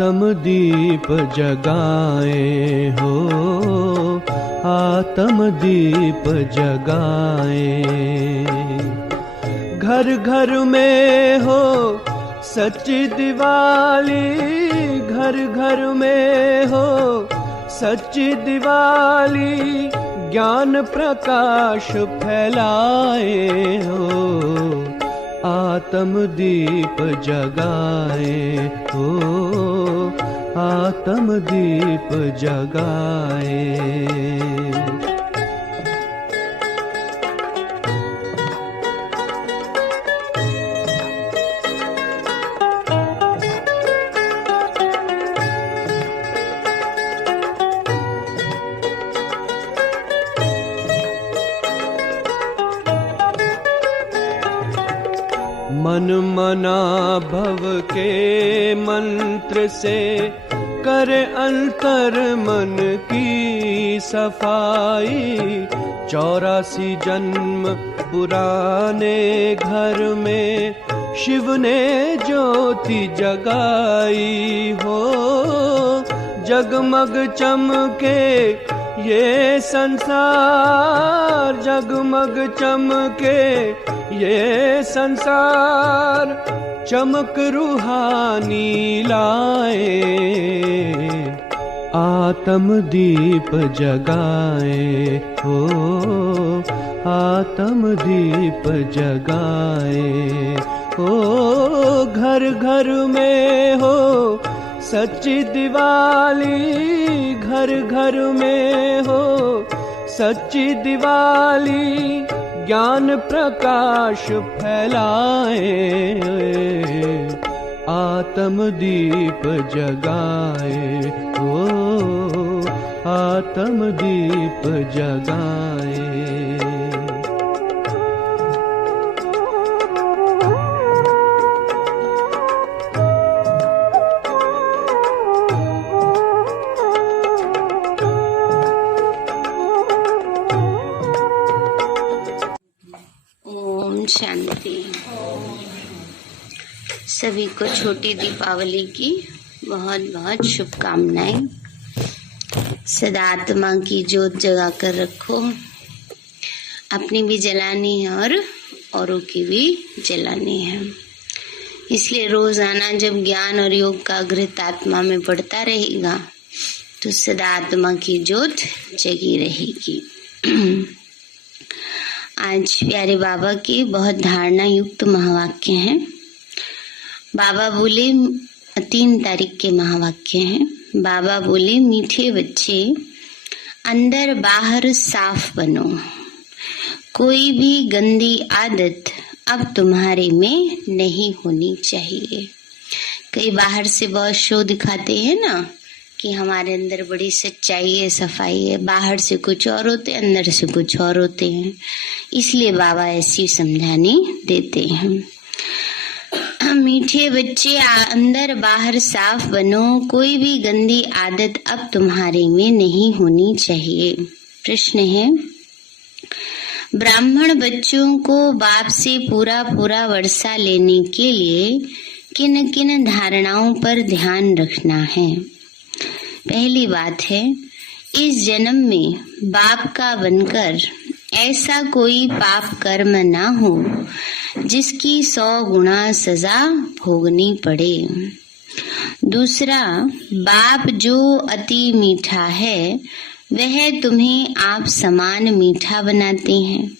आत्म दीप जगाए हो, आत्म दीप जगाए। घर घर में हो सच्ची दिवाली, घर घर में हो सच्ची दिवाली, ज्ञान प्रकाश फैलाए हो, आत्म दीप जगाए हो, आत्म दीप जगाए। मन मना भव के मंत्र से करे अंतर मन की सफाई। 84 जन्म पुराने घर में शिव ने ज्योति जगाई हो, जगमग चमके ये संसार, जगमग चमके ये संसार, चमक रूहानी लाए, आत्म दीप जगाए हो, आत्म दीप जगाए हो। घर घर में हो सच्ची दिवाली, घर घर में हो सच्ची दिवाली, ज्ञान प्रकाश फैलाए, आत्म दीप जगाए हो, आत्म दीप जगाए। शांति। सभी को छोटी दीपावली की बहुत बहुत शुभकामनाएं। सदा आत्मा की जोत जगा कर रखो, अपनी भी जलानी है और औरों की भी जलानी है। इसलिए रोजाना जब ज्ञान और योग का घृत आत्मा में बढ़ता रहेगा तो सदा आत्मा की जोत जगी रहेगी। आज प्यारे बाबा के बहुत धारणा युक्त महावाक्य हैं। बाबा बोले 3 तारीख के महावाक्य हैं। बाबा बोले, मीठे बच्चे अंदर बाहर साफ बनो, कोई भी गंदी आदत अब तुम्हारे में नहीं होनी चाहिए। कई बाहर से बहुत शो दिखाते हैं ना कि हमारे अंदर बड़ी सच्चाई है, सफाई है, बाहर से कुछ और होते हैं, अंदर से कुछ और होते हैं। इसलिए बाबा ऐसी समझाने देते हैं। मीठे बच्चे अंदर बाहर साफ बनो, कोई भी गंदी आदत अब तुम्हारे में नहीं होनी चाहिए। प्रश्न है, ब्राह्मण बच्चों को बाप से पूरा पूरा वर्षा लेने के लिए किन किन धारणाओं पर ध्यान रखना है? पहली बात है, इस जन्म में बाप का बनकर ऐसा कोई पाप कर्म ना हो जिसकी 100 गुना सजा भोगनी पड़े। दूसरा, बाप जो अति मीठा है वह तुम्हें आप समान मीठा बनाते हैं,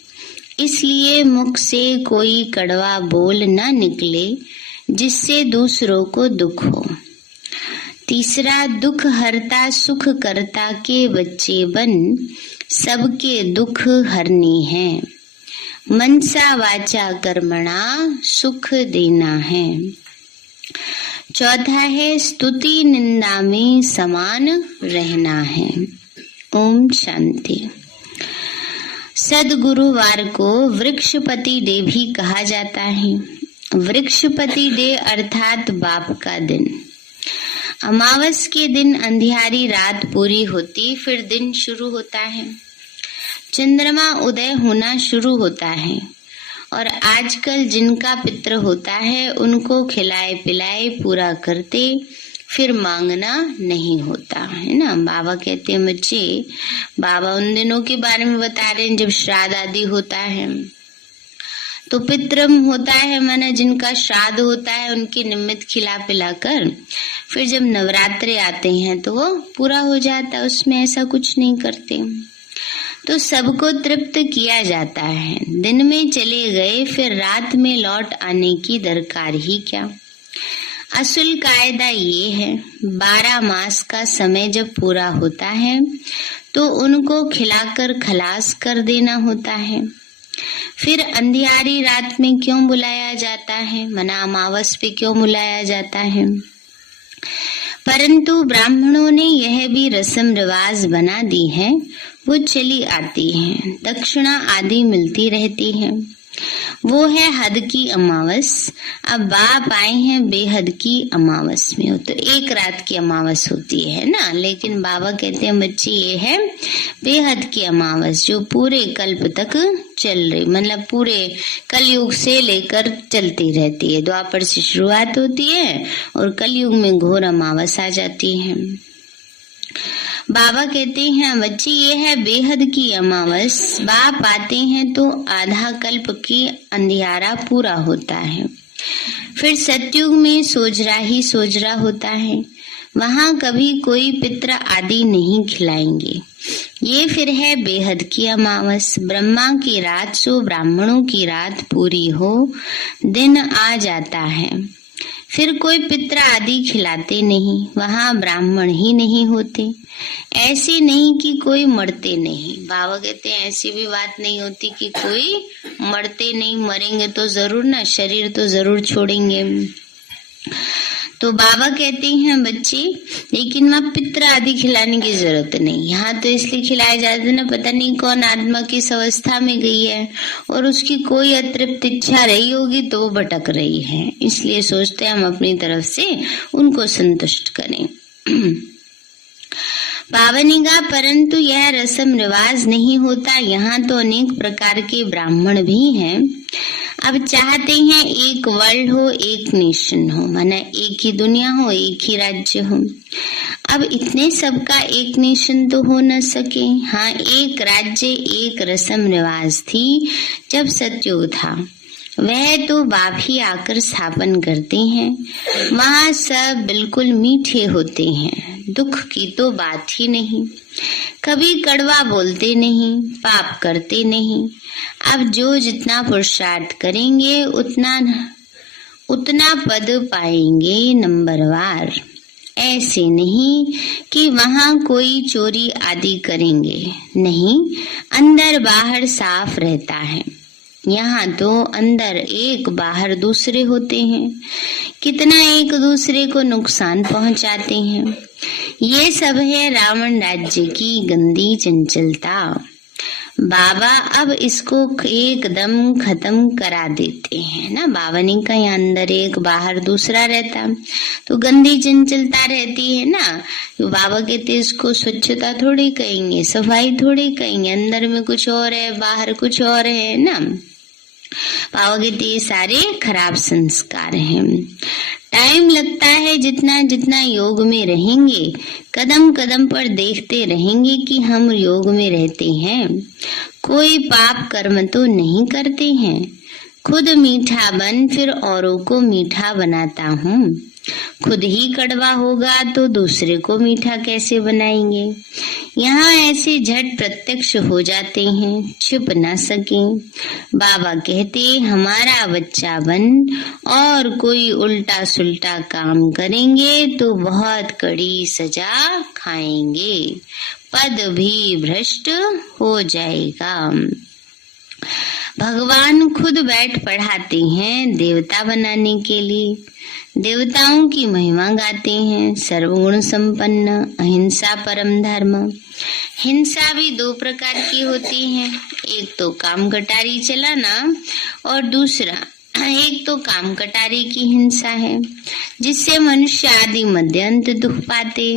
इसलिए मुख से कोई कड़वा बोल न निकले जिससे दूसरों को दुख हो। तीसरा, दुख हरता सुख करता के बच्चे बन सबके दुख हरनी है। मनसा वाचा कर्मणा सुख देना है। चौथा है, स्तुति निंदा में समान रहना है। ओम शांति। सद्गुरुवार को वृक्षपति डे भी कहा जाता है। वृक्षपति डे अर्थात बाप का दिन। अमावस के दिन अंधियारी रात पूरी होती, फिर दिन शुरू होता है, चंद्रमा उदय होना शुरू होता है और आजकल जिनका पितृ होता है उनको खिलाए पिलाए पूरा करते फिर मांगना नहीं होता है ना। बाबा कहते हैं बच्चे, बाबा उन दिनों के बारे में बता रहे हैं जब श्राद्ध आदि होता है, तो पितरम होता है, माना जिनका श्राद्ध होता है उनके निमित्त खिला पिलाकर फिर जब नवरात्रे आते हैं तो वो पूरा हो जाता है, उसमें ऐसा कुछ नहीं करते। तो सबको तृप्त किया जाता है। दिन में चले गए फिर रात में लौट आने की दरकार ही क्या। असल कायदा ये है, 12 मास का समय जब पूरा होता है तो उनको खिलाकर खलास कर देना होता है। फिर अंधियारी रात में क्यों बुलाया जाता है, मना अमावस पे क्यों बुलाया जाता है। परंतु ब्राह्मणों ने यह भी रस्म रिवाज बना दी है, वो चली आती है, दक्षिणा आदि मिलती रहती है। वो है हद की अमावस। अब बाप आए हैं बेहद की अमावस में, तो एक रात की अमावस होती है ना, लेकिन बाबा कहते हैं बच्चे ये है बेहद की अमावस जो पूरे कल्प तक चल रही, मतलब पूरे कलयुग से लेकर चलती रहती है। द्वापर से शुरुआत होती है और कलयुग में घोर अमावस आ जाती है। बाबा कहते हैं बच्चे ये है बेहद की अमावस। बाप आते हैं तो आधा कल्प की अंधियारा पूरा होता है। फिर सतयुग में सोजरा ही सोजरा होता है, वहां कभी कोई पित्र आदि नहीं खिलाएंगे। ये फिर है बेहद की अमावस। ब्रह्मा की रात सो ब्राह्मणों की रात पूरी हो, दिन आ जाता है। फिर कोई पित्र आदि खिलाते नहीं, वहां ब्राह्मण ही नहीं होते। ऐसे नहीं कि कोई मरते नहीं। बाबा कहते हैं ऐसी भी बात नहीं होती कि कोई मरते नहीं, मरेंगे तो जरूर ना, शरीर तो जरूर छोड़ेंगे। तो बाबा कहते हैं बच्चे लेकिन वहाँ पित्र आदि खिलाने की जरूरत नहीं। यहाँ तो इसलिए खिलाए जाते ना, पता नहीं कौन आत्मा किस अवस्था में गई है और उसकी कोई अतृप्त इच्छा रही होगी तो वो भटक रही है, इसलिए सोचते हैं हम अपनी तरफ से उनको संतुष्ट करें। पावनिगा परंतु यह रस्म रिवाज नहीं होता। यहाँ तो अनेक प्रकार के ब्राह्मण भी हैं। अब चाहते हैं एक वर्ल्ड हो, एक नेशन हो, माना एक ही दुनिया हो, एक ही राज्य हो। अब इतने सबका एक नेशन तो हो न सके। हाँ, एक राज्य एक रस्म रिवाज थी जब सतयुग था, वह तो बाप ही आकर स्थापन करते हैं। वहाँ सब बिल्कुल मीठे होते हैं, दुख की तो बात ही नहीं, कभी कड़वा बोलते नहीं, पाप करते नहीं। अब जो जितना पुरुषार्थ करेंगे उतना पद पाएंगे नंबरवार। ऐसे नहीं कि वहाँ कोई चोरी आदि करेंगे, नहीं, अंदर बाहर साफ रहता है। यहाँ तो अंदर एक बाहर दूसरे होते हैं, कितना एक दूसरे को नुकसान पहुंचाते हैं। ये सब है रावण राज्य की गंदी चंचलता। बाबा अब इसको एकदम खत्म करा देते हैं ना। बाबा ने कहा यहाँ अंदर एक बाहर दूसरा रहता तो गंदी चंचलता रहती है ना। तो बाबा कहते इसको स्वच्छता थोड़ी कहेंगे, सफाई थोड़ी कहेंगे, अंदर में कुछ और है बाहर कुछ और है ना। बाबा कहते ये सारे खराब संस्कार हैं। टाइम लगता है, जितना जितना योग में रहेंगे कदम कदम पर देखते रहेंगे कि हम योग में रहते हैं। कोई पाप कर्म तो नहीं करते हैं। खुद मीठा बन फिर औरों को मीठा बनाता हूँ। खुद ही कड़वा होगा तो दूसरे को मीठा कैसे बनाएंगे। यहाँ ऐसे झट प्रत्यक्ष हो जाते हैं, छिप ना सके। बाबा कहते हमारा बच्चा बन और कोई उल्टा सुल्टा काम करेंगे तो बहुत कड़ी सजा खाएंगे, पद भी भ्रष्ट हो जाएगा। भगवान खुद बैठ पढ़ाते हैं देवता बनाने के लिए। देवताओं की महिमा गाते हैं, सर्वगुण संपन्न, अहिंसा परम धर्म। हिंसा भी दो प्रकार की होती है, एक तो काम कटारी चलाना और दूसरा एक तो काम कटारे की हिंसा है, जिससे मनुष्य आदि मध्यांत दुख पाते।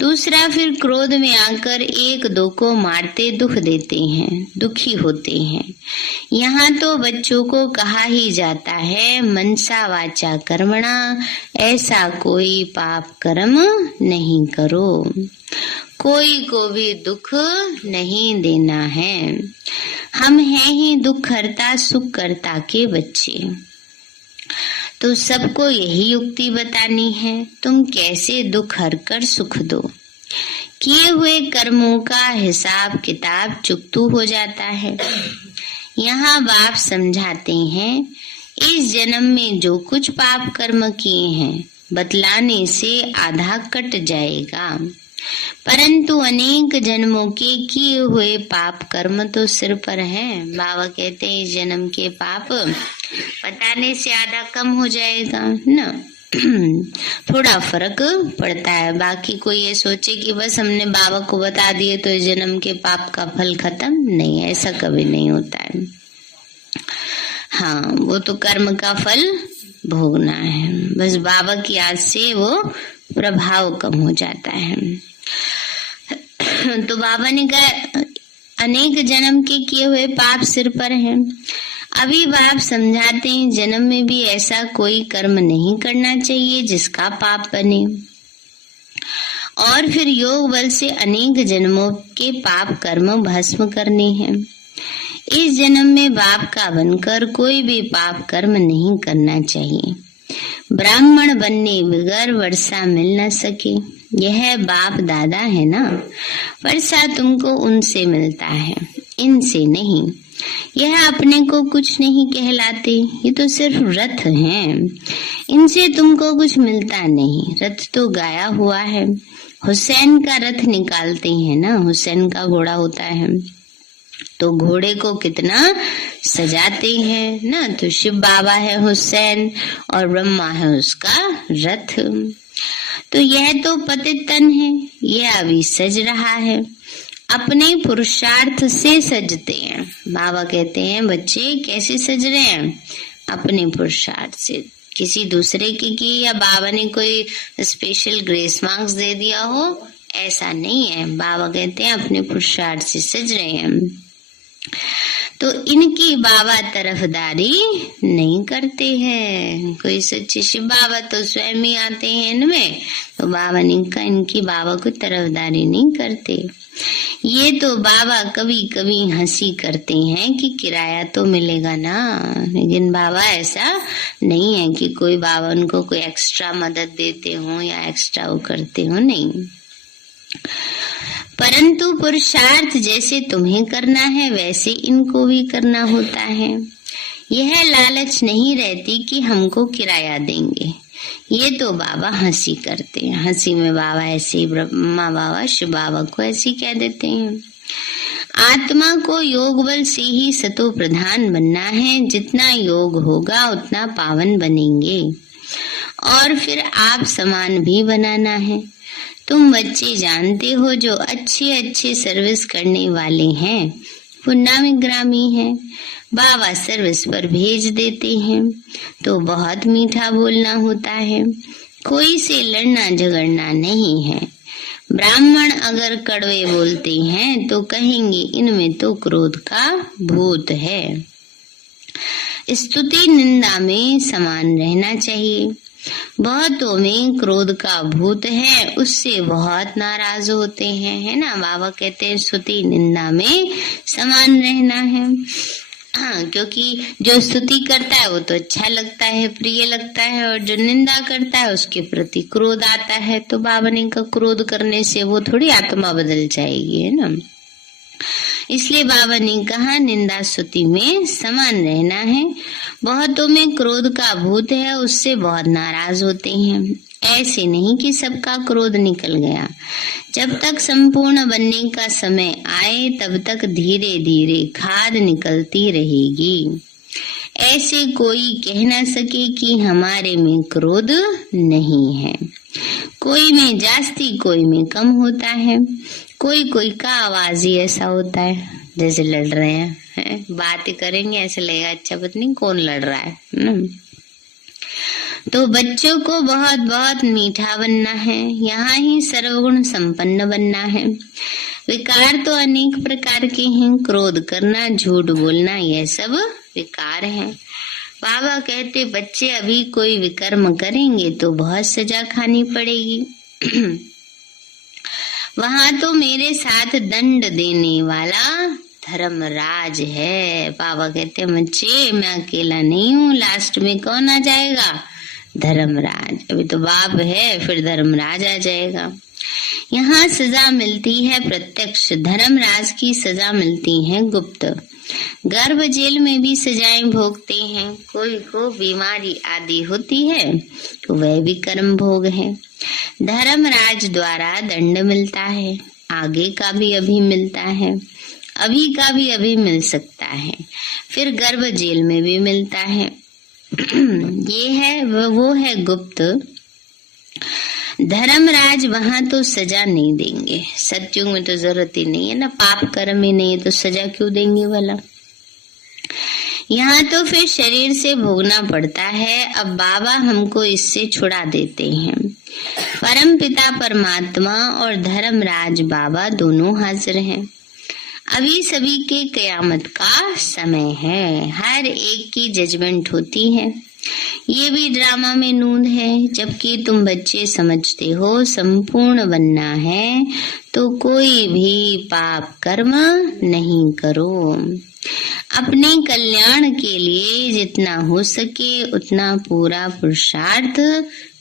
दूसरा फिर क्रोध में आकर एक दो को मारते दुख देते हैं, दुखी होते हैं। यहाँ तो बच्चों को कहा ही जाता है, मनसा वाचा कर्मणा, ऐसा कोई पाप कर्म नहीं करो, कोई को भी दुख नहीं देना है। हम हैं ही दुख हरता सुख करता के बच्चे। तो सबको यही युक्ति बतानी है, तुम कैसे दुख हर कर सुख दो। किए हुए कर्मों का हिसाब किताब चुकतू हो जाता है। यहाँ बाप समझाते हैं, इस जन्म में जो कुछ पाप कर्म किए हैं बतलाने से आधा कट जाएगा, परंतु अनेक जन्मों के किए हुए पाप कर्म तो सिर पर हैं। बाबा कहते हैं इस जन्म के पाप बताने से आधा कम हो जाएगा ना। थोड़ा फर्क पड़ता है। बाकी कोई ये सोचे कि बस हमने बाबा को बता दिए तो इस जन्म के पाप का फल खत्म, नहीं, ऐसा कभी नहीं होता है। हाँ, वो तो कर्म का फल भोगना है, बस बाबा की याद से वो प्रभाव कम हो जाता है। तो बाबा ने कहा अनेक जन्म के किए हुए पाप सिर पर हैं। अभी बाप समझाते हैं जन्म में भी ऐसा कोई कर्म नहीं करना चाहिए जिसका पाप बने, और फिर योग बल से अनेक जन्मों के पाप कर्म भस्म करने हैं। इस जन्म में बाप का बनकर कोई भी पाप कर्म नहीं करना चाहिए। ब्राह्मण बनने बगैर वर्षा मिल न सके, यह बाप दादा है ना, वर्षा तुमको उनसे मिलता है, इनसे नहीं। यह अपने को कुछ नहीं कहलाते, ये तो सिर्फ रथ हैं, इनसे तुमको कुछ मिलता नहीं। रथ तो गाया हुआ है, हुसैन का रथ निकालते हैं ना, हुसैन का घोड़ा होता है तो घोड़े को कितना सजाते हैं ना। तो शिव बाबा है हुसैन और ब्रह्मा है उसका रथ। तो यह तो पतित तन है, यह अभी सज रहा है, अपने पुरुषार्थ से सजते हैं। बाबा कहते हैं बच्चे कैसे सज रहे हैं, अपने पुरुषार्थ से, किसी दूसरे के किए या बाबा ने कोई स्पेशल ग्रेस मार्क्स दे दिया हो, ऐसा नहीं है। बाबा कहते हैं अपने पुरुषार्थ से सज रहे हैं। तो इनकी बाबा तरफदारी नहीं करते हैं। कोई सच्चे शिव बाबा तो स्वयं ही आते हैं इनमें, तो बाबा इनकी बाबा को तरफदारी नहीं करते। ये तो बाबा कभी कभी हंसी करते हैं कि किराया तो मिलेगा ना, लेकिन बाबा ऐसा नहीं है कि कोई बाबा उनको कोई एक्स्ट्रा मदद देते हो या एक्स्ट्रा वो करते हो, नहीं। परंतु पुरुषार्थ जैसे तुम्हें करना है वैसे इनको भी करना होता है। यह लालच नहीं रहती कि हमको किराया देंगे, ये तो बाबा हंसी करते हैं। हंसी में बाबा ऐसे ही ब्रह्मा बाबा शिव बाबा को ऐसे कह देते हैं। आत्मा को योग बल से ही सतो प्रधान बनना है, जितना योग होगा उतना पावन बनेंगे, और फिर आप समान भी बनाना है। तुम बच्चे जानते हो जो अच्छे अच्छे सर्विस करने वाले हैं वो नामीग्रामी हैं, बाबा सर्विस पर भेज देते हैं तो बहुत मीठा बोलना होता है, कोई से लड़ना झगड़ना नहीं है। ब्राह्मण अगर कड़वे बोलते हैं तो कहेंगे इनमें तो क्रोध का भूत है। स्तुति निंदा में समान रहना चाहिए। बहुतों में क्रोध का भूत है, उससे बहुत नाराज होते हैं, है ना। बाबा कहते हैं स्तुति निंदा में समान रहना है। हाँ, क्योंकि जो स्तुति करता है वो तो अच्छा लगता है, प्रिय लगता है, और जो निंदा करता है उसके प्रति क्रोध आता है। तो बाबा ने कहा क्रोध करने से वो थोड़ी आत्मा बदल जाएगी, है ना। इसलिए बाबा ने कहा निंदा स्तुति में समान रहना है। बहुतों में क्रोध का भूत है, उससे बहुत नाराज होते हैं। ऐसे नहीं कि सबका क्रोध निकल गया। जब तक संपूर्ण बनने का समय आए तब तक धीरे धीरे खाद निकलती रहेगी। ऐसे कोई कह न सके कि हमारे में क्रोध नहीं है। कोई में जास्ती कोई में कम होता है, कोई कोई का आवाज ही ऐसा होता है जैसे लड़ रहे हैं, बात करेंगे ऐसे लगेगा अच्छा पता नहीं कौन लड़ रहा है ना। तो बच्चों को बहुत बहुत मीठा बनना है, यहाँ ही सर्वगुण संपन्न बनना है। विकार तो अनेक प्रकार के हैं, क्रोध करना, झूठ बोलना, यह सब विकार हैं। बाबा कहते बच्चे अभी कोई विकर्म करेंगे तो बहुत सजा खानी पड़ेगी। वहां तो मेरे साथ दंड देने वाला धर्मराज है। बाबा कहते बच्चे मैं अकेला नहीं हूँ, लास्ट में कौन आ जाएगा? धर्मराज। अभी तो बाप है, फिर धर्मराज आ जाएगा। यहाँ सजा मिलती है प्रत्यक्ष, धर्मराज की सजा मिलती है गुप्त। गर्भ जेल में भी सजाएं भोगते हैं। कोई को बीमारी आदि होती है तो वह भी कर्म भोग है। धर्मराज द्वारा दंड मिलता है, आगे का भी अभी मिलता है, अभी का भी अभी मिल सकता है, फिर गर्भ जेल में भी मिलता है। ये है वो है गुप्त। धर्मराज वहां तो सजा नहीं देंगे, सत्युग में तो जरूरत ही नहीं है ना, पाप कर्म ही नहीं है तो सजा क्यों देंगे भला। यहाँ तो फिर शरीर से भोगना पड़ता है। अब बाबा हमको इससे छुड़ा देते हैं। परम पिता परमात्मा और धर्मराज बाबा दोनों हाजिर हैं। अभी सभी के कयामत का समय है, हर एक की जजमेंट होती है। ये भी ड्रामा में नूंद है, जबकि तुम बच्चे समझते हो संपूर्ण बनना है तो कोई भी पाप कर्म नहीं करो। अपने कल्याण के लिए जितना हो सके उतना पूरा पुरुषार्थ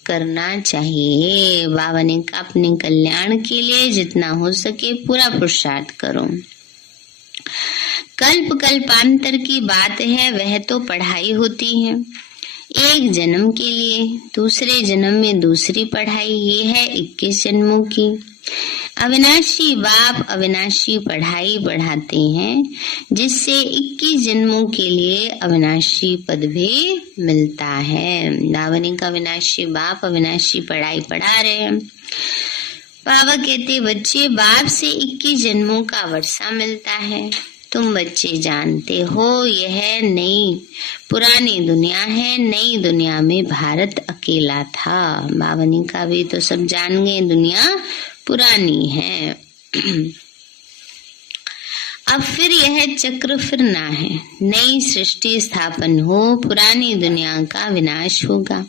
करना चाहिए। बाबा ने कहा अपने कल्याण के लिए जितना हो सके पूरा पुरुषार्थ करो। कल्प कल्पांतर की बात है, वह तो पढ़ाई होती है। एक जन्म के लिए, दूसरे जन्म में दूसरी पढ़ाई, ये है 21 जन्मों की। अविनाशी बाप अविनाशी पढ़ाई पढ़ाते हैं, जिससे 21 जन्मों के लिए अविनाशी पद भी मिलता है। दावनी का अविनाशी बाप अविनाशी पढ़ाई पढ़ा रहे हैं। बाबा कहते बच्चे बाप से 21 जन्मों का वर्षा मिलता है। तुम बच्चे जानते हो यह नई पुरानी दुनिया है, नई दुनिया में भारत अकेला था। बावनी का भी तो सब जान गए दुनिया पुरानी है। अब फिर यह चक्र फिरना है, नई सृष्टि स्थापन हो, पुरानी दुनिया का विनाश होगा।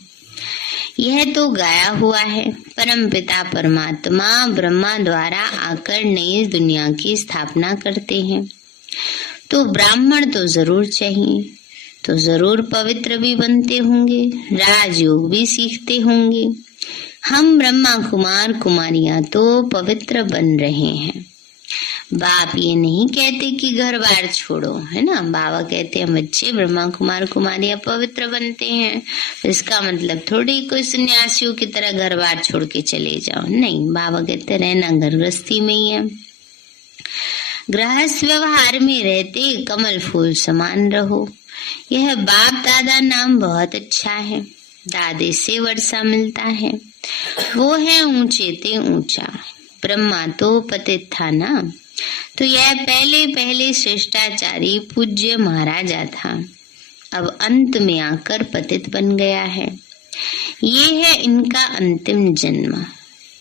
यह तो गाया हुआ है। परम पिता परमात्मा ब्रह्मा द्वारा आकर नई दुनिया की स्थापना करते हैं, तो ब्राह्मण तो जरूर चाहिए, तो जरूर पवित्र भी बनते होंगे, राजयोग भी सीखते होंगे। हम ब्रह्मा कुमार कुमारियां तो पवित्र बन रहे हैं। बाप ये नहीं कहते कि घर बार छोड़ो, है ना। बाबा कहते हैं बच्चे ब्रह्मा कुमार कुमारियां पवित्र बनते हैं, इसका मतलब थोड़ी कोई सन्यासियों की तरह घर बार छोड़ के चले जाओ, नहीं। बाबा कहते रहना घर गृहस्थी में ही है। गृहस्थ व्यवहार में रहते कमल फूल समान रहो। यह बाप दादा नाम बहुत अच्छा है, दादे से वर्षा मिलता है, वो है ऊंचे ते ऊंचा। ब्रह्मा तो पतित था ना, तो यह पहले पहले श्रेष्ठाचारी पूज्य महाराजा था, अब अंत में आकर पतित बन गया है। ये है इनका अंतिम जन्म।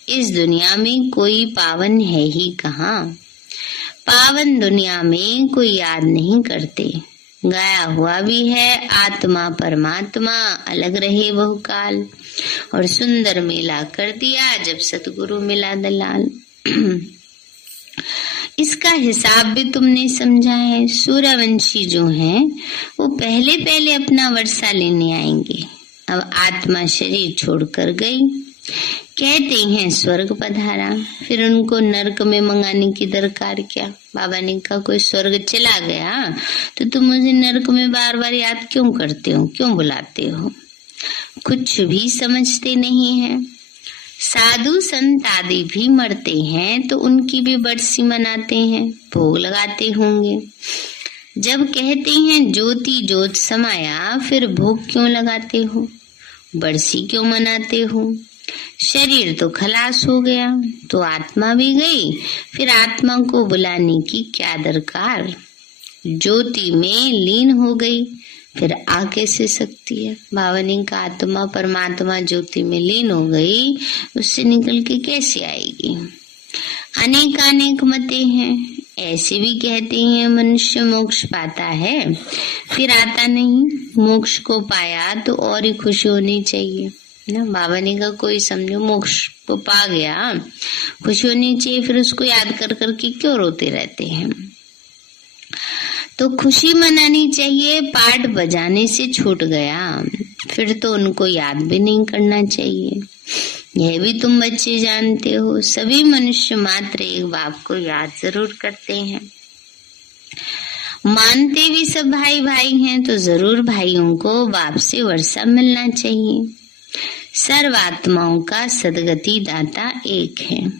इस दुनिया में कोई पावन है ही कहाँ। पावन दुनिया में कोई याद नहीं करते। गाया हुआ भी है आत्मा परमात्मा अलग रहे बहुकाल, और सुंदर मेला कर दिया जब सतगुरु मिला दलाल। इसका हिसाब भी तुमने समझा है। सूर्यवंशी जो हैं वो पहले पहले अपना वर्षा लेने आएंगे। अब आत्मा शरीर छोड़कर गई, कहते हैं स्वर्ग पधारा, फिर उनको नरक में मंगाने की दरकार क्या। बाबा ने कहा कोई स्वर्ग चला गया तो तुम मुझे नरक में बार बार याद क्यों करते हो, क्यों बुलाते हो। कुछ भी समझते नहीं है। साधु संत आदि भी मरते हैं तो उनकी भी बरसी मनाते हैं, भोग लगाते होंगे। जब कहते हैं ज्योति ज्योत समाया, फिर भोग क्यों लगाते हो, बरसी क्यों मनाते हो। शरीर तो खलास हो गया, तो आत्मा भी गई। फिर आत्मा को बुलाने की क्या दरकार? ज्योति में लीन हो गई, फिर आ कैसे सकती है? भावनी का आत्मा परमात्मा ज्योति में लीन हो गई, उससे निकल के कैसे आएगी? अनेक मतें हैं। ऐसे भी कहते हैं मनुष्य मोक्ष पाता है, फिर आता नहीं। मोक्ष को पाया तो और ही खुशी होनी चाहिए ना। भावनी का कोई समझो मोक्ष को पा गया, खुशी होनी चाहिए, फिर उसको याद कर करके क्यों रोते रहते हैं? तो खुशी मनानी चाहिए। पाठ बजाने से छूट गया, फिर तो उनको याद भी नहीं करना चाहिए। यह भी तुम बच्चे जानते हो, सभी मनुष्य मात्र एक बाप को याद जरूर करते हैं। मानते भी सब भाई भाई हैं, तो जरूर भाइयों को बाप से वर्षा मिलना चाहिए। सर्व आत्माओं का सदगति दाता एक है,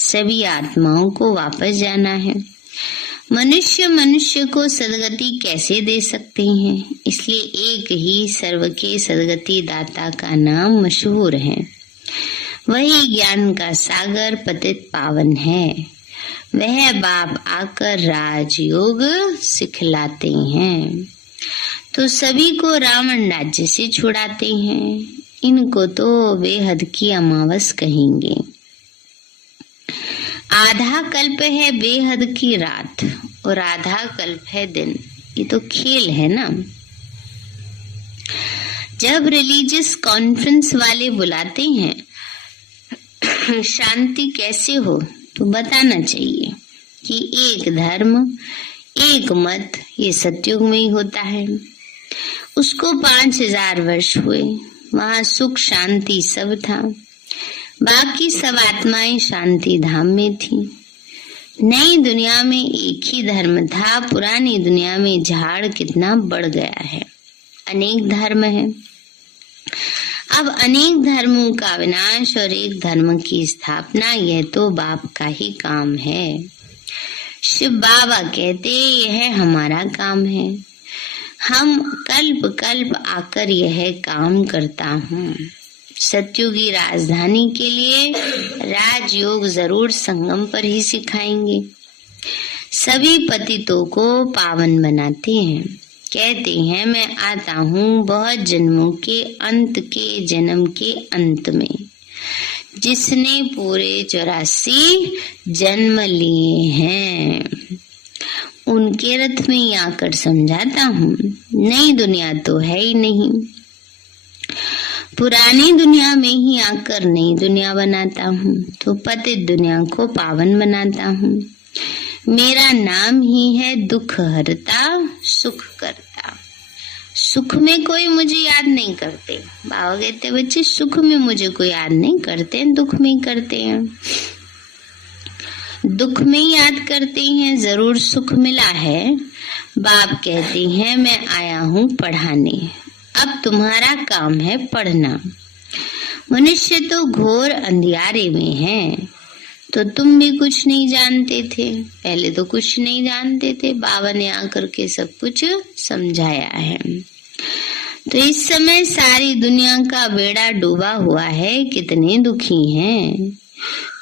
सभी आत्माओं को वापस जाना है। मनुष्य को सदगति कैसे दे सकते हैं? इसलिए एक ही सर्व के सदगति दाता का नाम मशहूर है। वही ज्ञान का सागर पतित पावन है। वह बाप आकर राजयोग सिखलाते हैं, तो सभी को रावण राज्य से छुड़ाते हैं। इनको तो बेहद की अमावस कहेंगे। आधा कल्प है बेहद की रात और आधा कल्प है दिन। ये तो खेल है ना। जब रिलीजियस कॉन्फ्रेंस वाले बुलाते हैं शांति कैसे हो, तो बताना चाहिए कि एक धर्म एक मत ये सतयुग में ही होता है। उसको 5000 वर्ष हुए, वहां सुख शांति सब था। बाकी सब आत्माएं शांति धाम में थी। नई दुनिया में एक ही धर्म था, पुरानी दुनिया में झाड़ कितना बढ़ गया है, अनेक धर्म है। अब अनेक धर्मों का विनाश और एक धर्म की स्थापना, यह तो बाप का ही काम है। शिव बाबा कहते यह हमारा काम है। हम कल्प कल्प आकर यह काम करता हूँ। सत्युगी राजधानी के लिए राजयोग जरूर संगम पर ही सिखाएंगे। सभी पतितों को पावन बनाते हैं। कहते हैं मैं आता हूँ बहुत जन्मों के जन्म के अंत में, जिसने पूरे 84 जन्म लिए हैं उनके रथ में ही आकर समझाता हूँ। नई दुनिया तो है ही नहीं, पुरानी दुनिया में ही आकर नई दुनिया बनाता हूँ, तो पतित दुनिया को पावन बनाता हूँ। मेरा नाम ही है दुख हरता सुख करता। सुख में कोई मुझे याद नहीं करते। बाबा कहते बच्चे सुख में मुझे कोई याद नहीं करते, दुख में ही करते हैं। दुख में याद करते हैं, जरूर सुख मिला है। बाप कहते हैं मैं आया हूँ पढ़ाने, अब तुम्हारा काम है पढ़ना। मनुष्य तो घोर अंधियारे में है, तो तुम भी कुछ नहीं जानते थे। पहले तो कुछ नहीं जानते थे, बाबा ने आकर के सब कुछ समझाया है। तो इस समय सारी दुनिया का बेड़ा डूबा हुआ है, कितने दुखी हैं।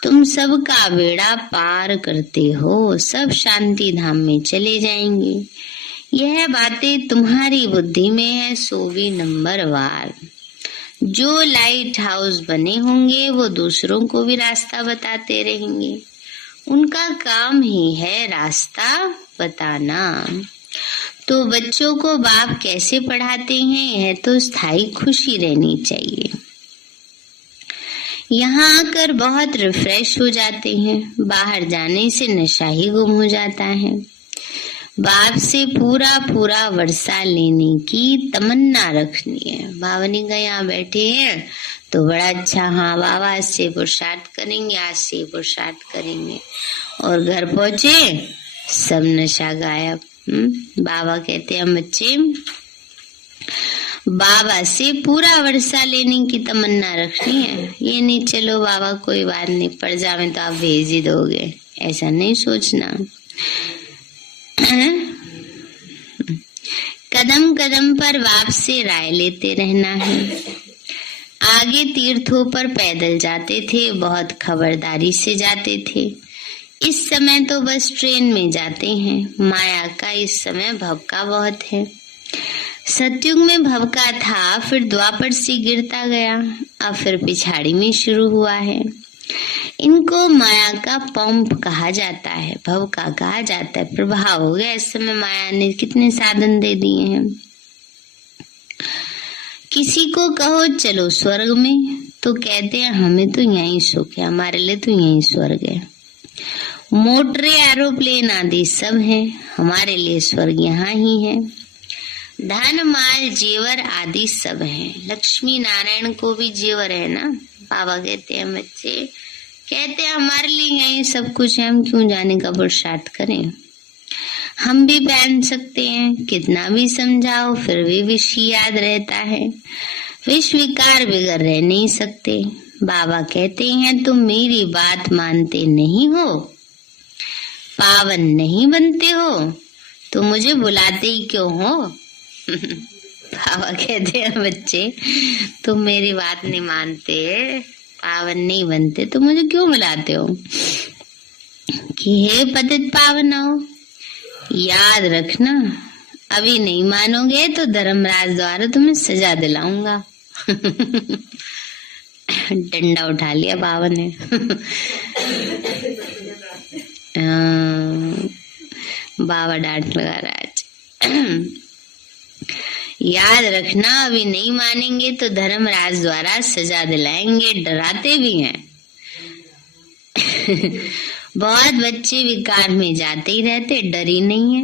तुम सबका बेड़ा पार करते हो, सब शांति धाम में चले जाएंगे। यह बातें तुम्हारी बुद्धि में है 100वीं नंबर वार। जो लाइट हाउस बने होंगे वो दूसरों को भी रास्ता बताते रहेंगे। उनका काम ही है रास्ता बताना। तो बच्चों को बाप कैसे पढ़ाते हैं, यह तो स्थायी खुशी रहनी चाहिए। यहाँ आकर बहुत रिफ्रेश हो जाते हैं, बाहर जाने से नशा ही गुम हो जाता है। बाप से पूरा पूरा वर्षा लेने की तमन्ना रखनी है। भावनी का यहाँ बैठे हैं तो बड़ा अच्छा, हाँ बाबा आज से पुरुषार्थ करेंगे, आज से पुरुषार्थ करेंगे, और घर पहुंचे सब नशा गायब। बाबा कहते हैं बच्चे बाबा से पूरा वर्षा लेने की तमन्ना रखनी है। ये नहीं चलो बाबा कोई बात नहीं, पड़ जावे तो आप भेज ही दोगे, ऐसा नहीं सोचना। कदम कदम पर बाप से राय लेते रहना है। आगे तीर्थों पर पैदल जाते थे, बहुत खबरदारी से जाते थे। इस समय तो बस ट्रेन में जाते हैं। माया का इस समय भवका बहुत है। सतयुग में भवका था, फिर द्वापर से गिरता गया, अब फिर पिछाड़ी में शुरू हुआ है। इनको माया का पंप कहा जाता है, भवका कहा जाता है। प्रभाव हो गया इस समय, माया ने कितने साधन दे दिए हैं। किसी को कहो चलो स्वर्ग में, तो कहते हैं हमें तो यहीं सुख है, हमारे लिए तो यहीं स्वर्ग है। मोटरें, एरोप्लेन आदि सब है, हमारे लिए स्वर्ग यहाँ ही है। धन, माल, जेवर आदि सब है। लक्ष्मी नारायण को भी जेवर है ना। बाबा कहते हैं बच्चे कहते हैं हमारे लिए यही सब कुछ है, हम क्यों जाने का पुरुषार्थ करें। हम भी पहन सकते हैं, कितना भी समझाओ फिर भी विष याद रहता है। विष विकार बिगड़ रह नहीं सकते। बाबा कहते हैं तुम मेरी बात मानते नहीं हो, पावन नहीं बनते हो, तो मुझे बुलाते ही क्यों हो। बाबा कहते हैं बच्चे तुम मेरी बात नहीं मानते, पावन नहीं बनते, तो मुझे क्यों बुलाते हो कि हे पतित पावन हो। याद रखना, अभी नहीं मानोगे तो धर्मराज द्वारा तुम्हें सजा दिलाऊंगा। डंडा उठा लिया बाबा ने। बाबा डांट लगा रहा है। याद रखना, अभी नहीं मानेंगे तो धर्मराज द्वारा सजा दिलाएंगे, डराते भी हैं। बहुत बच्चे विकार में जाते ही रहते, डर ही नहीं है।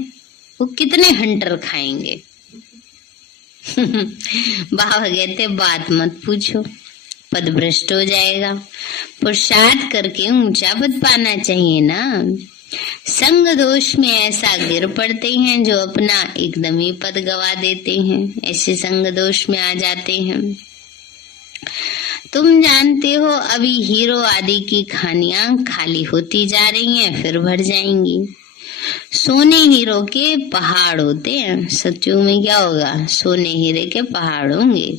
वो कितने हंटर खाएंगे। बाबा कहते बात मत पूछो, पद भ्रष्ट हो जाएगा। पुरुषार्थ करके ऊंचा पद पाना चाहिए ना। संग दोष में ऐसा गिर पड़ते हैं जो अपना एकदम ही पद गवा देते हैं, ऐसे संग दोष में आ जाते हैं। तुम जानते हो अभी हीरो आदि की खानियां खाली होती जा रही हैं, फिर भर जाएंगी। सोने हीरो के पहाड़ होते हैं, सतयुग में क्या होगा, सोने हीरे के पहाड़ होंगे।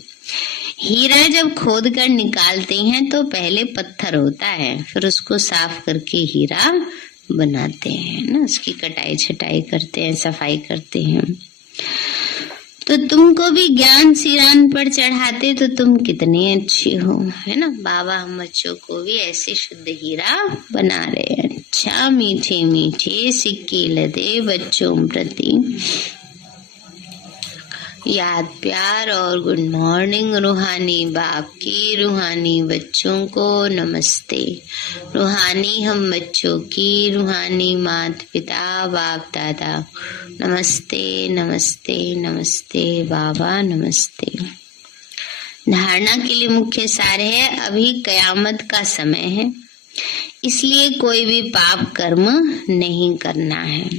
हीरा जब खोद कर निकालते हैं तो पहले पत्थर होता है, फिर उसको साफ करके हीरा बनाते हैं ना, उसकी कटाई छटाई करते हैं, सफाई करते हैं। तो तुमको भी ज्ञान सिरान पर चढ़ाते तो तुम कितने अच्छे हो, है ना। बाबा हम बच्चों को भी ऐसे शुद्ध हीरा बना रहे हैं। अच्छा मीठे मीठे सिक्के लदे बच्चों प्रति याद प्यार और गुड मॉर्निंग। रूहानी बाप की रूहानी बच्चों को नमस्ते। रूहानी हम बच्चों की रूहानी माता पिता बाप दादा नमस्ते नमस्ते नमस्ते बाबा नमस्ते। धारणा के लिए मुख्य सार है, अभी कयामत का समय है, इसलिए कोई भी पाप कर्म नहीं करना है।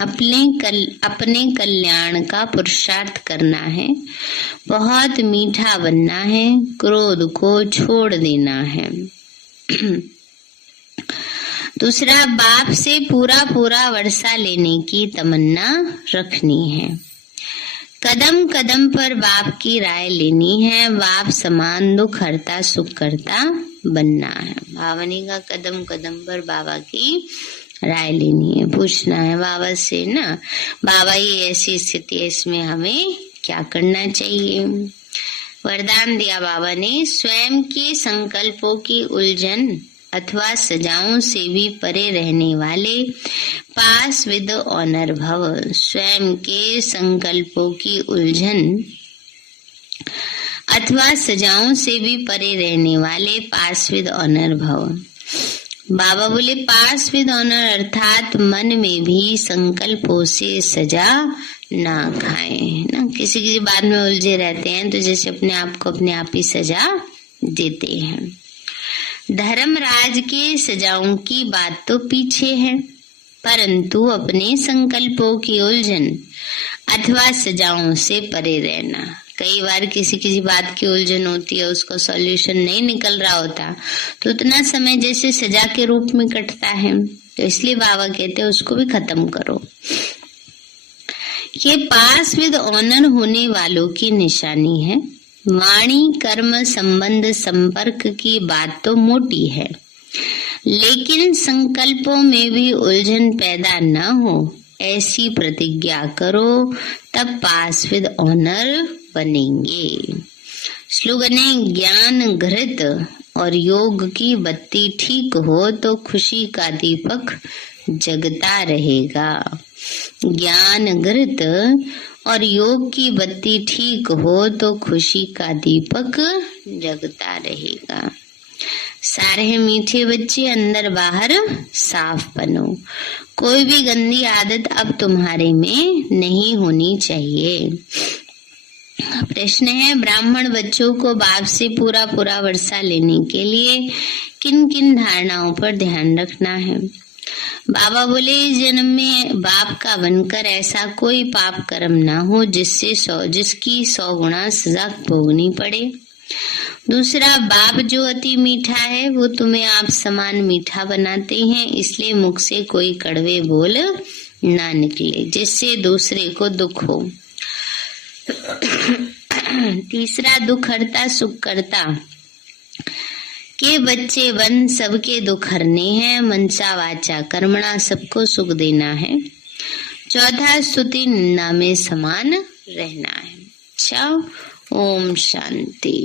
अपने कल्याण का पुरुषार्थ करना है, बहुत मीठा बनना है, क्रोध को छोड़ देना है। दूसरा, बाप से पूरा पूरा वर्षा लेने की तमन्ना रखनी है। कदम कदम पर बाप की राय लेनी है, बाप समान दुख हरता सुख करता बनना है। भावनी का कदम कदम पर बाबा की राय लेनी है, पूछना है बाबा से ना, बाबा ये ऐसी स्थिति है, इसमें हमें क्या करना चाहिए। वरदान दिया बाबा ने, स्वयं के संकल्पों की उलझन अथवा सजाओं से भी परे रहने वाले पास विद ऑनर भव। स्वयं के संकल्पों की उलझन अथवा सजाओं से भी परे रहने वाले पास विद ऑनर भव। बाबा बोले पास विद ऑनर अर्थात मन में भी संकल्पों से सजा ना खाएं ना। किसी बात में उलझे रहते हैं तो जैसे अपने आप को अपने आप ही सजा देते हैं। धर्मराज के सजाओं की बात तो पीछे है, परंतु अपने संकल्पों की उलझन अथवा सजाओं से परे रहना। कई बार किसी बात की उलझन होती है, उसका सॉल्यूशन नहीं निकल रहा होता, तो उतना समय जैसे सजा के रूप में कटता है, तो इसलिए बाबा कहते हैं उसको भी खत्म करो। ये पास विद ऑनर होने वालों की निशानी है। वाणी कर्म संबंध संपर्क की बात तो मोटी है, लेकिन संकल्पों में भी उलझन पैदा न हो ऐसी प्रतिज्ञा करो, तब पास विद ऑनर बनेंगे। स्लोगन है, ज्ञान घृत और योग की बत्ती ठीक हो तो खुशी का दीपक जगता रहेगा। ज्ञान घृत और योग की बत्ती ठीक हो तो खुशी का दीपक जगता रहेगा। सारे मीठे बच्चे, अंदर बाहर साफ बनो। कोई भी गंदी आदत अब तुम्हारे में नहीं होनी चाहिए। प्रश्न है, ब्राह्मण बच्चों को बाप से पूरा पूरा वर्षा लेने के लिए किन किन धारणाओं पर ध्यान रखना है? बाबा बोले, इस जन्म में बाप का बनकर ऐसा कोई पाप कर्म ना हो जिसकी 100 गुना सजा भोगनी पड़े। दूसरा, बाप जो अति मीठा है वो तुम्हें आप समान मीठा बनाते हैं, इसलिए मुख से कोई कड़वे बोल ना निकले जिससे दूसरे को दुख हो। तीसरा, दुख हरता सुख करता के बच्चे बन सबके दुख हरने हैं, मनसा वाचा कर्मणा सबको सुख देना है। चौथा, स्तुति निंदा में समान रहना है। अच्छा, ओम शांति।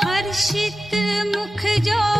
हर्षित मुख जो